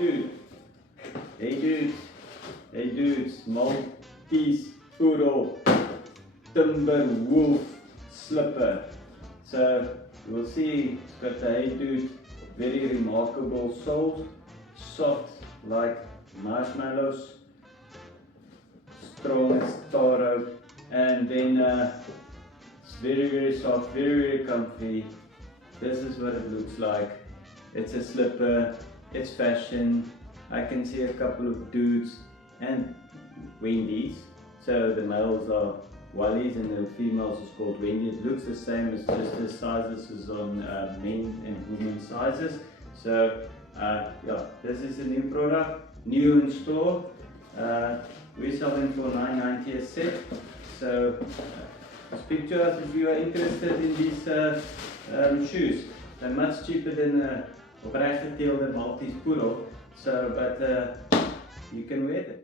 dude. Hey dudes. Hey dudes. Maltese Poodle Timber Wolf slipper. So you will see it's got the Hey Dude, very remarkable soles, soft like marshmallows, strong as taro, and then it's very soft, very comfy. This is what it looks like. It's a slipper, it's fashion. I can see a couple of dudes and Wendy's. So the males are Wallies and the females is called Wendy. It looks the same, it's just the sizes is on men and women sizes. So yeah, this is a new product, new in store. We're selling for $9.90 a set. So speak to us if you are interested in these shoes. They're much cheaper than the Maltese Poodle. So, but you can wear them.